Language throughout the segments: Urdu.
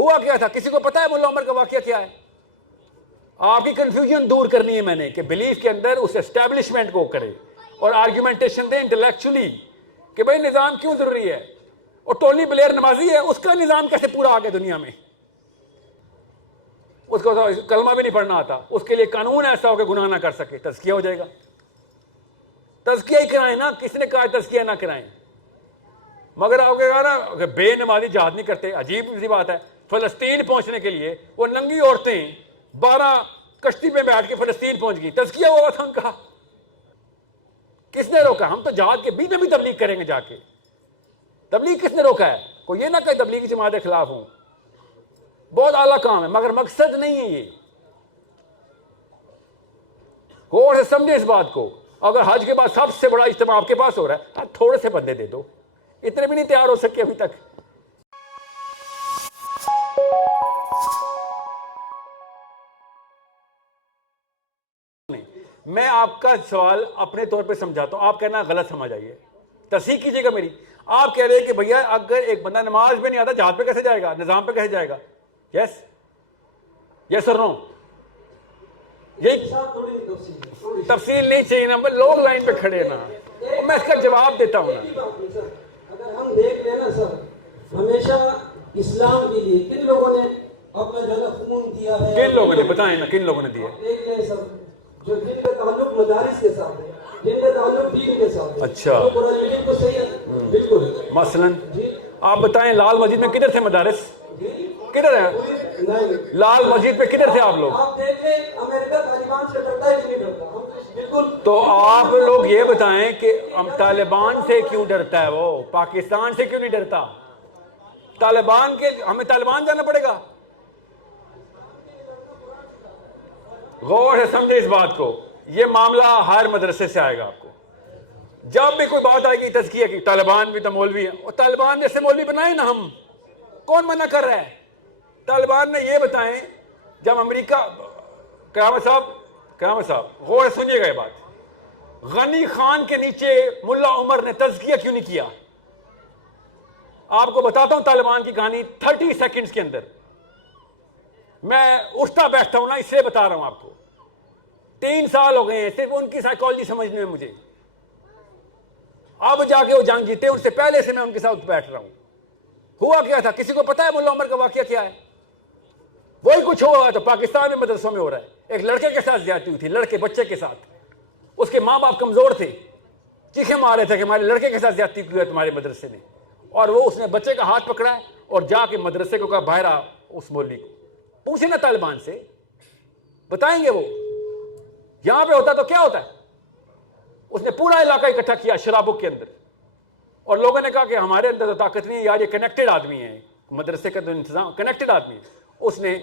ہوا کیا تھا؟ کسی کو پتا ہے ملا عمر کا واقعہ کیا ہے؟ آپ کی کنفیوژن دور کرنی ہے میں نے کہ بلیف کے اندر اس اسٹیبلشمنٹ کو کرے اور آرگیومنٹیشن دیں انٹلیکچولی کہ بھائی نظام کیوں ضروری ہے، اور ٹونی بلیئر نمازی ہے، اس کا نظام کیسے پورا آ گیا دنیا میں؟ اس کو کلمہ بھی نہیں پڑھنا آتا، اس کے لیے قانون ایسا ہو کہ گناہ نہ کر سکے، تزکیہ ہو جائے گا۔ تزکیہ ہی کرائیں نا، کس نے کہا تزکیہ نہ کرائیں؟ مگر آپ کہا نا کہ بے نمازی جہاد نہیں کرتے، عجیب سی بات ہے۔ فلسطین پہنچنے کے لیے وہ ننگی عورتیں 12 کشتی میں بیٹھ کے فلسطین پہنچ گئی، تزکیہ ہوا تھا ان کا؟ کس نے روکا؟ ہم تو جہاد کے بیچ میں بھی تبلیغ کریں گے جا کے۔ تبلیغ کس نے روکا ہے؟ کوئی یہ نہ کہ تبلیغی جماعت کے خلاف ہوں، بہت اعلیٰ کام ہے، مگر مقصد نہیں ہے یہ۔ غور سے سمجھیں اس بات کو۔ اگر حج کے بعد سب سے بڑا اجتماع آپ کے پاس ہو رہا ہے، تھوڑے سے بندے دے دو، اتنے بھی نہیں تیار ہو سکے ابھی تک۔ میں آپ کا سوال اپنے طور پہ سمجھاتا ہوں، آپ کہنا غلط سمجھ آئیے، تصحیح کیجیے گا میری۔ آپ کہہ رہے ہیں کہ بھیا اگر ایک بندہ نماز میں نہیں آتا جہاد پہ کیسے جائے گا، نظام پہ کیسے جائے گا؟ یس یس اور نو؟ یہی تفصیل نہیں چاہیے نا، لوگ لائن پہ کھڑے نا، میں اس کا جواب دیتا ہوں نا۔ اگر ہم دیکھ لیں نا سر، ہمیشہ اسلام کے لیے کن لوگوں نے اپنا جو ہے خون دیا ہے؟ کن لوگوں نے بتائیں نا، کن لوگوں نے دیا؟ دیکھ لیں سر، جو جن کا تعلق مدارس کے ساتھ ہے، جن کا تعلق دین کے ساتھ ہے، اچھا قرآن تو صحیح ہے بالکل۔ مثلاً آپ بتائیں لال مسجد میں کدھر تھے مدارس؟ کدھر ہیں لال مسجد پہ؟ کدھر تھے آپ لوگ؟ آپ دیکھ لیں امریکہ طالبان سے ڈرتا ہے کہ نہیں ڈرتا؟ ہم بالکل۔ تو آپ لوگ یہ بتائیں کہ ہم طالبان سے کیوں ڈرتا ہے؟ وہ پاکستان سے کیوں نہیں ڈرتا؟ طالبان کے ہمیں طالبان جانا پڑے گا؟ غور سے سمجھے اس بات کو، یہ معاملہ ہر مدرسے سے آئے گا آپ کو۔ جب بھی کوئی بات آئے گی تزکیہ کی، طالبان بھی تو مولوی ہیں، اور طالبان جیسے مولوی بنائیں نا ہم، کون منع کر رہا ہے؟ طالبان نے یہ بتائیں، جب امریکہ قیامت صاحب غور سے سنیے گا یہ بات، غنی خان کے نیچے ملا عمر نے تزکیہ کیوں نہیں کیا؟ آپ کو بتاتا ہوں طالبان کی کہانی 30 سیکنڈز کے اندر، میں اٹھتا بیٹھتا ہوں نا، اس لیے بتا رہا ہوں آپ کو۔ 3 سال ہو گئے ہیں صرف ان کی سائیکالوجی سمجھنے میں مجھے، اب جا کے وہ جنگ جیتے، ان سے پہلے سے میں ان کے ساتھ بیٹھ رہا ہوں۔ ہوا کیا تھا؟ کسی کو پتا ہے ملا عمر کا واقعہ کیا ہے؟ وہی کچھ ہوا تو پاکستان میں مدرسوں میں ہو رہا ہے۔ ایک لڑکے کے ساتھ زیادتی ہوئی تھی، لڑکے بچے کے ساتھ، اس کے ماں باپ کمزور تھے، چیخیں مار رہے تھے کہ ہمارے لڑکے کے ساتھ زیادتی کی ہے تمہارے مدرسے نے، اور وہ اس نے بچے کا ہاتھ پکڑا ہے اور جا کے مدرسے کو کہا باہر آ، اس مولوی کو پوچھے نا طالبان سے، بتائیں گے وہ یہاں پہ ہوتا تو کیا ہوتا ہے۔ اس نے پورا علاقہ اکٹھا کیا شرابوں کے اندر، اور لوگوں نے کہا کہ ہمارے اندر تو طاقت نہیں ہے یار، یہ کنیکٹڈ آدمی ہے، مدرسے کا تو انتظام کنیکٹڈ آدمی ہے۔ اس نے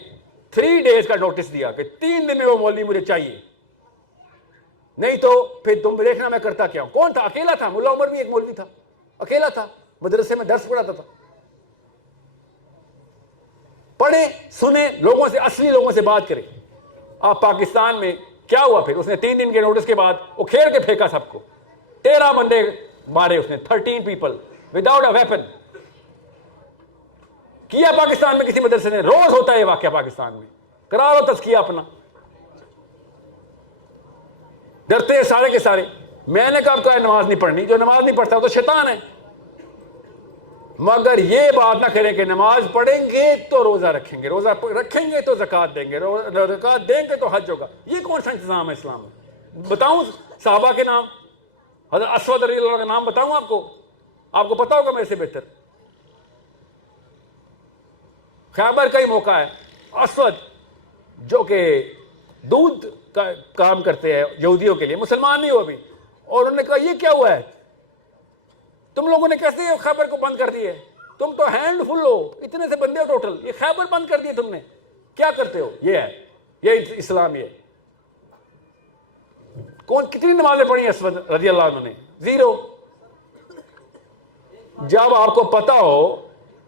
3 ڈیز کا نوٹس دیا کہ 3 دن میں وہ مولوی مجھے چاہیے، نہیں تو پھر تم دیکھنا میں کرتا کیا ہوں۔ کون تھا؟ اکیلا تھا، ملا عمر بھی ایک مولوی تھا، اکیلا تھا، مدرسے میں درس پڑھاتا تھا۔ پڑھیں سنیں، لوگوں سے، اصلی لوگوں سے بات کریں۔ آپ پاکستان میں کیا ہوا پھر؟ اس نے 3 دن کے نوٹس کے بعد وہ کھیل کے پھینکا سب کو، 13 بندے مارے اس نے، 13 پیپل وداؤٹ اے ویپن کیا پاکستان میں کسی مدرسے نے۔ روز ہوتا ہے یہ واقعہ پاکستان میں، کرا لو تزکیہ اپنا۔ ڈرتے ہیں سارے کے سارے۔ میں نے کہا آپ کو نماز نہیں پڑھنی، جو نماز نہیں پڑھتا وہ تو شیطان ہے، مگر یہ بات نہ کریں کہ نماز پڑھیں گے تو روزہ رکھیں گے، روزہ رکھیں گے تو زکوٰۃ دیں گے، زکوٰۃ دیں گے تو حج ہوگا۔ یہ کون سا انتظام ہے اسلام میں؟ بتاؤں صحابہ کے نام، حضرت اسود رضی اللہ عنہ کا نام بتاؤں آپ کو پتا ہوگا میرے سے بہتر۔ خیبر کا ہی موقع ہے، اسود جو کہ دودھ کا کام کرتے ہیں یہودیوں کے لیے، مسلمان نہیں ہو ابھی، اور انہوں نے کہا یہ کیا ہوا ہے، تم لوگوں نے کیسے خیبر کو بند کر دی ہے؟ تم تو ہینڈ فل ہو، اتنے سے بندے ہو ٹوٹل، یہ خیبر بند کر دیے تم نے، کیا کرتے ہو؟ یہ ہے، یہ اسلام یہ ہے۔ کتنی نمازیں پڑھی ہیں اسود رضی اللہ عنہ نے؟ 0۔ جب آپ کو پتا ہو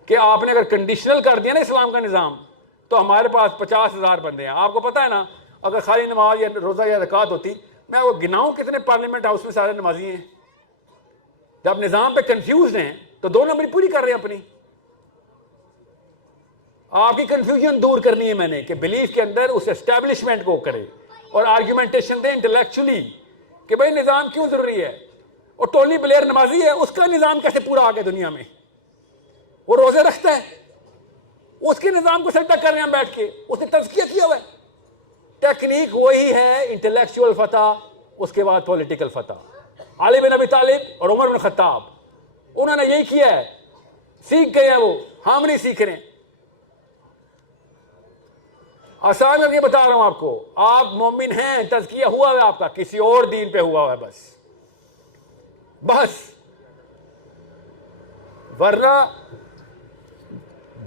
کہ آپ نے اگر کنڈیشنل کر دیا نا اسلام کا نظام، تو ہمارے پاس 50,000 بندے ہیں۔ آپ کو پتا ہے نا اگر خالی نماز یا روزہ یا زکوٰۃ ہوتی، میں وہ گناؤں کتنے پارلیمنٹ ہاؤس میں سارے نمازی ہیں۔ جب نظام پہ کنفیوز ہیں تو 2 نمبر پوری کر رہے ہیں اپنی۔ آپ کی کنفیوژن دور کرنی ہے میں نے کہ بلیف کے اندر اس اسٹیبلشمنٹ کو کرے اور آرگیومنٹیشن دیں انٹلیکچولی کہ بھائی نظام کیوں ضروری ہے. اور ٹونی بلیئر نمازی ہے, اس کا نظام کیسے پورا آ گیا دنیا میں؟ وہ روزے رکھتا ہے, اس کے نظام کو سجدہ کر رہے ہیں بیٹھ کے, اس نے تزکیہ کیا ہوا ہے. ٹیکنیک وہی ہے, انٹلیکچوئل فتح, اس کے بعد پولیٹیکل فتح. علی بن ابی طالب اور عمر بن خطاب انہوں نے یہی کیا ہے, سیکھ گئے ہیں وہ, ہم نہیں سیکھ رہے ہیں. آسان کر کے بتا رہا ہوں آپ کو, آپ مومن ہیں, تزکیہ ہوا ہے آپ کا, کسی اور دین پہ ہوا ہے بس. ورنہ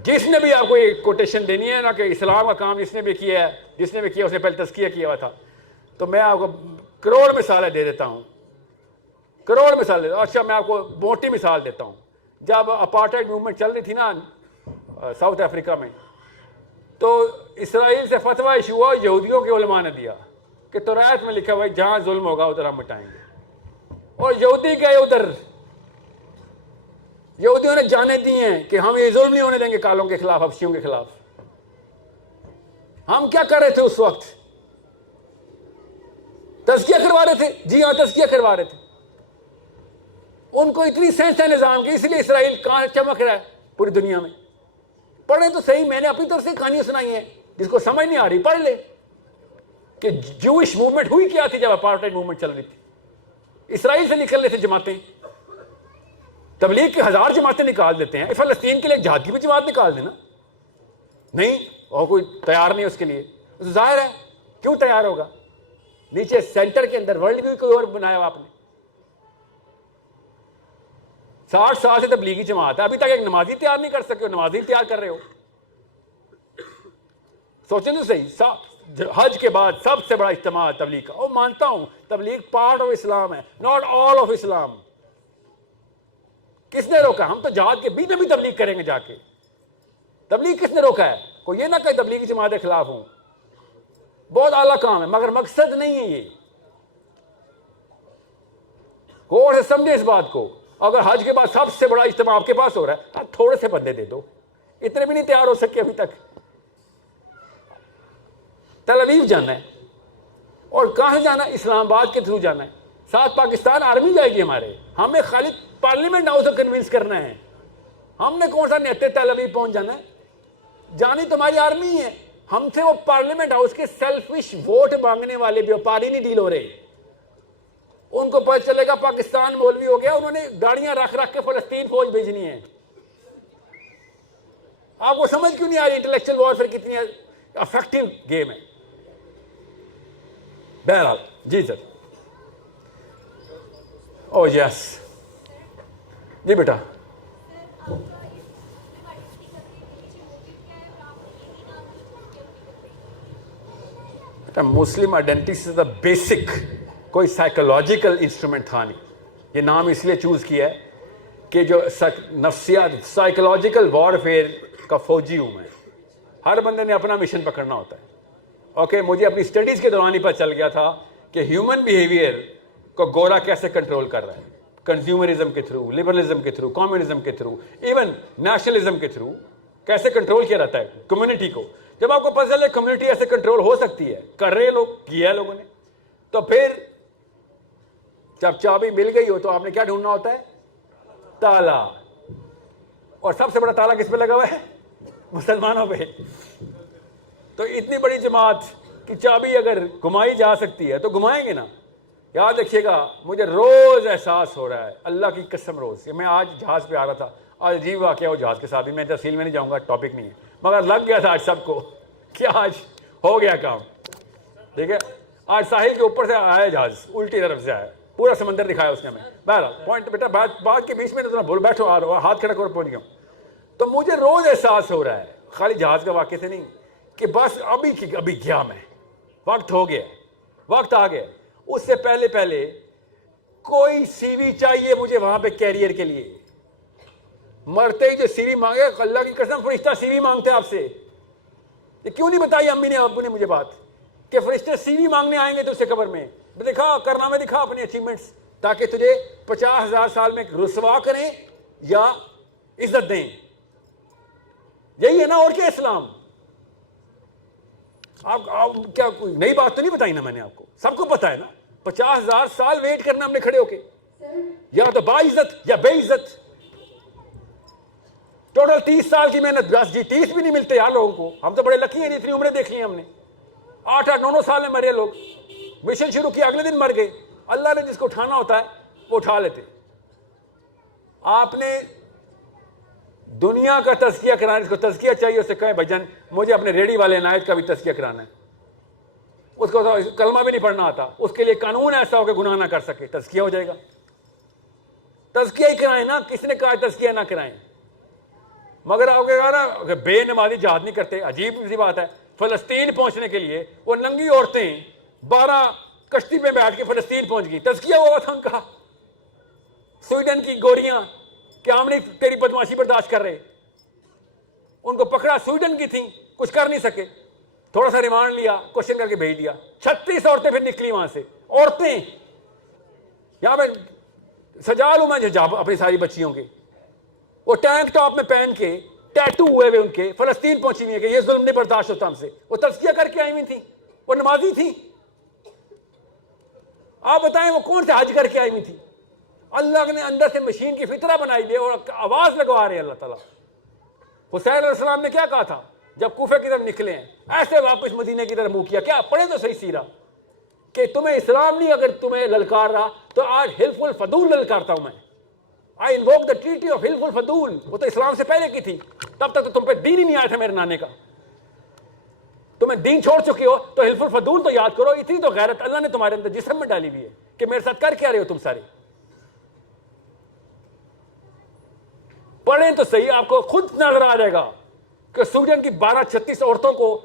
جس نے بھی آپ کو ایک کوٹیشن دینی ہے نا کہ اسلام کا کام جس نے بھی کیا ہے, جس نے بھی کیا اس نے پہلے تزکیہ کیا ہوا تھا, تو میں آپ کو کروڑ مثالیں دے دیتا ہوں, کروڑ مثال دیتا ہوں. اچھا میں آپ کو موٹی مثال دیتا ہوں. جب اپارٹائڈ موومنٹ چل رہی تھی نا ساؤتھ افریقہ میں, تو اسرائیل سے فتویٰ ایشو ہوا, یہودیوں کے علماء نے دیا کہ توراۃ میں لکھا ہوا ہے جہاں ظلم ہوگا ادھر ہم مٹائیں گے. اور یہودی گئے ادھر, یہودیوں نے جانے دی ہیں کہ ہم یہ ظلم نہیں ہونے دیں گے کالوں کے خلاف, حبشیوں کے خلاف. ہم کیا کر رہے تھے اس وقت؟ تزکیہ کروا رہے تھے. جی ہاں, تزکیہ کروا رہے تھے. ان کو اتنی سینس ہے نظام کی, اس لیے اسرائیل کہاں چمک رہا ہے پوری دنیا میں. پڑھیں تو صحیح, میں نے اپنی طرف سے کہانیاں سنائی ہیں, جس کو سمجھ نہیں آ رہی پڑھ لے کہ جوئش موومنٹ ہوئی کیا تھی جب اپارٹائڈ موومنٹ چل رہی تھی. اسرائیل سے نکل رہے تھے جماعتیں, تبلیغ کے 1000 جماعتیں نکال دیتے ہیں. فلسطین کے لیے جہاد کی بھی جماعت نکال دینا, نہیں اور کوئی تیار نہیں اس کے لیے. ظاہر ہے کیوں تیار ہوگا, نیچے سینٹر کے اندر ورلڈ ویو کوئی اور بنایا ہوا آپ نے. 60 سال سے تبلیغی جماعت ہے, ابھی تک ایک نمازی تیار نہیں کر سکے, نمازی تیار کر رہے ہو. سوچیں تو صحیح, حج کے بعد سب سے بڑا اجتماع تبلیغ کا. اور مانتا ہوں تبلیغ پارٹ آف اسلام ہے, ناٹ آل آف اسلام. کس نے روکا؟ ہم تو جہاد کے بیچ میں بھی تبلیغ کریں گے جا کے. تبلیغ کس نے روکا ہے؟ کوئی یہ نہ کہ تبلیغی جماعت کے خلاف ہوں, بہت اعلیٰ کام ہے, مگر مقصد نہیں ہے یہ. غور سے سمجھے اس بات کو. اگر حج کے بعد سب سے بڑا اجتماع آپ کے پاس ہو رہا ہے, آپ تھوڑے سے بندے دے دو, اتنے بھی نہیں تیار ہو سکے ابھی تک. تل اویو جانا ہے, اور کہاں سے جانا ہے؟ اسلام آباد کے تھرو جانا ہے. ساتھ پاکستان آرمی جائے گی ہمارے, ہمیں خالی پارلیمنٹ ہاؤس کو کنونس کرنا ہے. ہم نے کون سا نیتے تل اویو پہنچ جانا ہے؟ جانی تمہاری آرمی ہے. ہم سے وہ پارلیمنٹ ہاؤس کے سیلفش ووٹ مانگنے والے بیوپاری نہیں ڈیل ہو رہے. ان کو پتہ چلے گا پاکستان مولوی ہو گیا, انہوں نے گاڑیاں رکھ کے فلسطین فوج بھیجنی ہے. آپ کو سمجھ کیوں نہیں آ رہی انٹلیکچوئل وارفیئر کتنی افیکٹو گیم ہے؟ بہرحال جی سر. او یس جی بیٹا. مسلم آئیڈینٹی سے دا بیسک کوئی سائیکولوجیکل انسٹرومنٹ تھا نہیں. یہ نام اس لیے چوز کیا ہے کہ جو نفسیات سائیکولوجیکل وارفیئر کا فوجی ہوں میں. ہر بندے نے اپنا مشن پکڑنا ہوتا ہے. اوکے, مجھے اپنی اسٹڈیز کے دوران ہی پتہ چل گیا تھا کہ ہیومن بیہیویئر کو گورا کیسے کنٹرول کر رہا ہے. کنزیومرزم کے تھرو, لبرلزم کے تھرو, کمیونزم کے تھرو, ایون نیشنلزم کے تھرو کیسے کنٹرول کیا رہتا ہے کمیونٹی کو. جب آپ کو پتہ چلے کمیونٹی ایسے کنٹرول ہو سکتی ہے, کر رہے لوگ, کیا ہے لوگوں نے, تو پھر جب چابی مل گئی ہو تو آپ نے کیا ڈھونڈنا ہوتا ہے؟ تالا. اور سب سے بڑا تالا کس پہ لگا ہوا ہے؟ مسلمانوں پہ. تو اتنی بڑی جماعت کی چابی اگر گھمائی جا سکتی ہے تو گھمائیں گے نا. یاد رکھیے گا, مجھے روز احساس ہو رہا ہے, اللہ کی قسم روز, کہ میں آج جہاز پہ آ رہا تھا, آج عجیب واقعہ ہو جہاز کے ساتھ بھی, میں تفصیل میں نہیں جاؤں گا, ٹاپک نہیں ہے, مگر لگ گیا تھا آج سب کو کہ آج ہو گیا کام. ٹھیک ہے, آج ساحل کے اوپر سے آیا جہاز, الٹی طرف سے آیا, پورا سمندر دکھایا اس نے ہمیں. بہرحال پوائنٹ بیٹا, بات کے بیچ میں تو بول بیٹھو, ہاتھ کھڑا کر پہنچ گیا ہوں. تو مجھے روز احساس ہو رہا ہے, خالی جہاز کا واقعے سے نہیں, کہ بس ابھی گیا میں, وقت ہو گیا, وقت آ گیا. اس سے پہلے کوئی سی وی چاہیے مجھے وہاں پہ کیریئر کے لیے. مرتے ہی جو سی وی مانگے, اللہ کی قسم فرشتہ سی وی مانگتے اپ سے. یہ کیوں نہیں بتائی امی نے ابو نے مجھے بات کہ فرشتے سی وی مانگنے آئیں گے تو اسے قبر میں دکھا, کارنامے دکھا اپنے اچیومنٹس, تاکہ تجھے 50,000 سال میں رسوا کریں یا عزت دیں. یہی ہے نا، اور کیا اسلام؟ آپ کیا کوئی نئی بات تو نہیں بتائی نا میں نے آپ کو، سب کو پتا ہے نا. 50,000 سال ویٹ کرنا ہم نے کھڑے ہو کے، یا تو باعزت یا بے عزت. ٹوٹل 30 سال کی محنت، بس جی 30 بھی نہیں ملتے یار لوگوں کو. ہم تو بڑے لکی ہیں، اتنی عمریں دیکھ لی ہم نے. 8-8 9 سال میں مرے لوگ. مشن شروع کیا اگلے دن مر گئے. اللہ نے جس کو اٹھانا ہوتا ہے وہ اٹھا لیتے. آپ نے دنیا کا تزکیہ کرانا، جس کو تزکیہ چاہیے اسے کہیں بھجن مجھے اپنے ریڈی والے عنایت کا بھی تزکیہ کرانا ہے. اس کو کلمہ بھی نہیں پڑھنا آتا، اس کے لیے قانون ایسا ہو کہ گناہ نہ کر سکے، تزکیہ ہو جائے گا. تزکیہ ہی کرائیں نا، کس نے کہا تزکیہ نہ کرائیں؟ مگر آپ کہا نا کہ بے نمازی جہاد نہیں کرتے. عجیب سی بات ہے. فلسطین پہنچنے کے لیے وہ ننگی عورتیں 12 کشتی پہ بیٹھ کے فلسطین پہنچ گئی. تزکیہ ہوا تھا ان کا. سویڈن کی گوریاں کہ ہم نہیں تیری بدماشی برداشت کر رہے، ان کو پکڑا. سویڈن کی تھیں، کچھ کر نہیں سکے، تھوڑا سا ریمانڈ لیا، کوشچن کر کے بھیج دیا. 36 عورتیں پھر نکلی وہاں سے. عورتیں یہاں پہ سجا لوں میں حجاب اپنی ساری بچیوں کے، وہ ٹینک ٹاپ میں پہن کے ٹیٹو ہوئے ہوئے ان کے فلسطین پہنچی ہوئی ہے کہ یہ ظلم نہیں برداشت ہوتا ہم سے. وہ تزکیہ کر کے آئی ہوئی تھیں، وہ نمازی تھیں. آپ بتائیں وہ کون سے حج کر کے آئی ہوئی تھی؟ اللہ نے اندر سے مشین کی فطرہ بنائی دی اور آواز لگوا رہے ہیں اللہ تعالیٰ. حسین علیہ السلام نے کیا کہا تھا جب کوفے کی طرف نکلے ہیں؟ ایسے واپس مدینے کی طرف منہ کیا. کیا پڑھے تو صحیح سیرہ کہ تمہیں اسلام نہیں اگر تمہیں للکار رہا تو آج حلف الفضول للکارتا ہوں میں. I invoke the treaty of حلف الفضول. وہ تو اسلام سے پہلے کی تھی، تب تک تو تم پہ دین ہی نہیں آیا تھا میرے نانے کا. تمہیں دین چھوڑ چکے ہو تو حلف الفضول تو یاد کرو. اتنی تو غیرت اللہ نے تمہارے اندر جسم میں ڈالی ہوئی ہے کہ میرے ساتھ کر کیا رہے ہو تم سارے. پڑھیں تو صحیح، آپ کو خود نظر آ جائے گا کہ سویڈن کی 12-36 عورتوں کو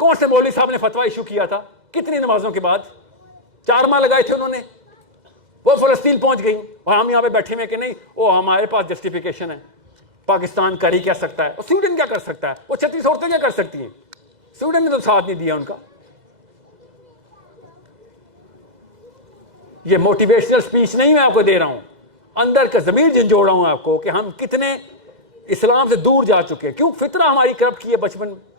کون سے مولوی صاحب نے فتویٰ ایشو کیا تھا، کتنی نمازوں کے بعد. 4 ماہ لگائے تھے انہوں نے. وہ فلسطین پہنچ گئی اور ہم یہاں پہ بیٹھے ہوئے کہ نہیں وہ ہمارے پاس جسٹیفیکیشن ہے، پاکستان کر ہی کیا سکتا ہے، اور سویڈن کیا کر سکتا ہے، وہ 36 عورتیں کیا کر سکتی ہیں. سویڈن نے تو ساتھ نہیں دیا ان کا. یہ موٹیویشنل سپیچ نہیں میں آپ کو دے رہا ہوں، اندر کا ضمیر جھنجھوڑ رہا ہوں آپ کو کہ ہم کتنے اسلام سے دور جا چکے ہیں. کیوں؟ فطرہ ہماری کرپٹ کی ہے بچپن میں.